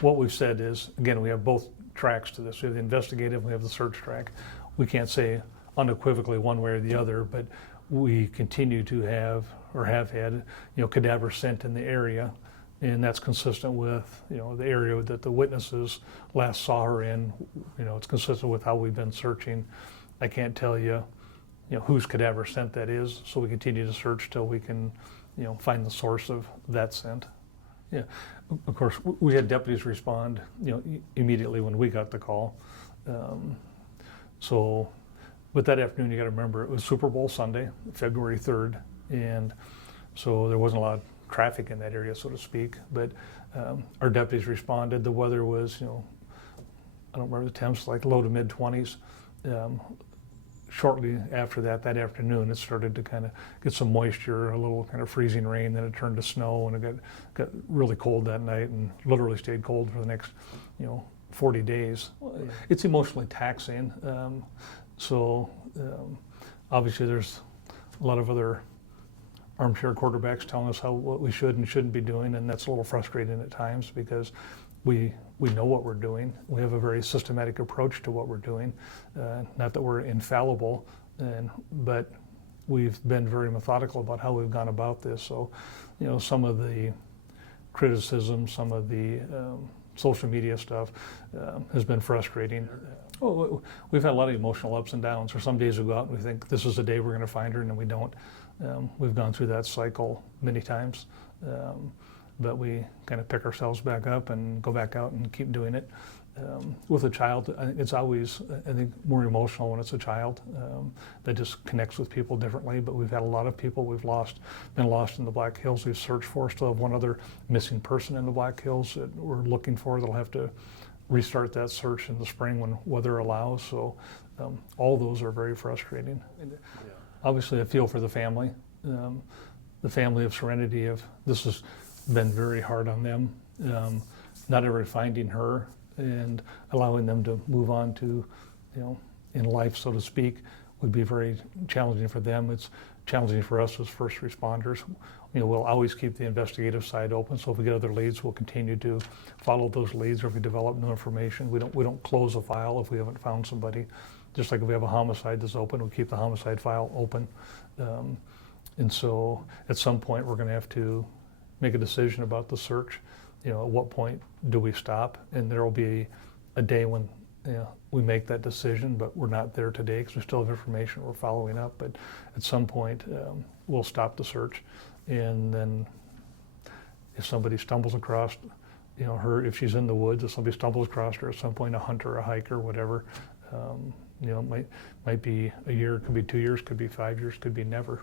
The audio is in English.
what we've said is, again, we have both tracks to this. We have the investigative, we have the search track. We can't say unequivocally one way or the other, but we continue to have, or have had, cadavers sent in the area, and that's consistent with, the area that the witnesses last saw her in. It's consistent with how we've been searching. I can't tell you, whose cadaver scent that is, so we continue to search till we can, find the source of that scent. Yeah, of course, we had deputies respond, immediately when we got the call. But that afternoon, you got to remember, it was Super Bowl Sunday, February 3rd, and so there wasn't a lot of traffic in that area, so to speak. But our deputies responded. The weather was, I don't remember the temps, like low to mid 20s. Shortly after that afternoon, it started to kind of get some moisture, a little kind of freezing rain, then it turned to snow, and it got really cold that night, and literally stayed cold for the next, 40 days. It's emotionally taxing. Obviously there's a lot of other armchair quarterbacks telling us what we should and shouldn't be doing, and that's a little frustrating at times because we know what we're doing. We have a very systematic approach to what we're doing. Not that we're infallible, but we've been very methodical about how we've gone about this. So, some of the criticism, some of the social media stuff has been frustrating. We've had a lot of emotional ups and downs. Or some days we go out and we think this is the day we're going to find her, and then we don't. We've gone through that cycle many times. But we kind of pick ourselves back up and go back out and keep doing it. With a child, it's always, I think, more emotional when it's a child that just connects with people differently. But we've had a lot of people we've been lost in the Black Hills. We've searched for. Still have one other missing person in the Black Hills that we're looking for. That'll have to restart that search in the spring when weather allows. So all those are very frustrating. Obviously, I feel for the family. The family of Serenity, this has been very hard on them. Not ever finding her and allowing them to move on to, in life, so to speak, would be very challenging for them. It's challenging for us as first responders. We'll always keep the investigative side open. So if we get other leads, we'll continue to follow those leads, or if we develop new information. We don't close a file if we haven't found somebody. Just like if we have a homicide that's open, we keep the homicide file open. And so at some point, we're going to have to make a decision about the search. At what point do we stop? And there will be a day when we make that decision, but we're not there today because we still have information we're following up. But at some point, we'll stop the search. And then if somebody stumbles across, her, if she's in the woods, if somebody stumbles across her at some point, a hunter, a hiker, whatever, it might be a year, could be 2 years, could be 5 years, could be never.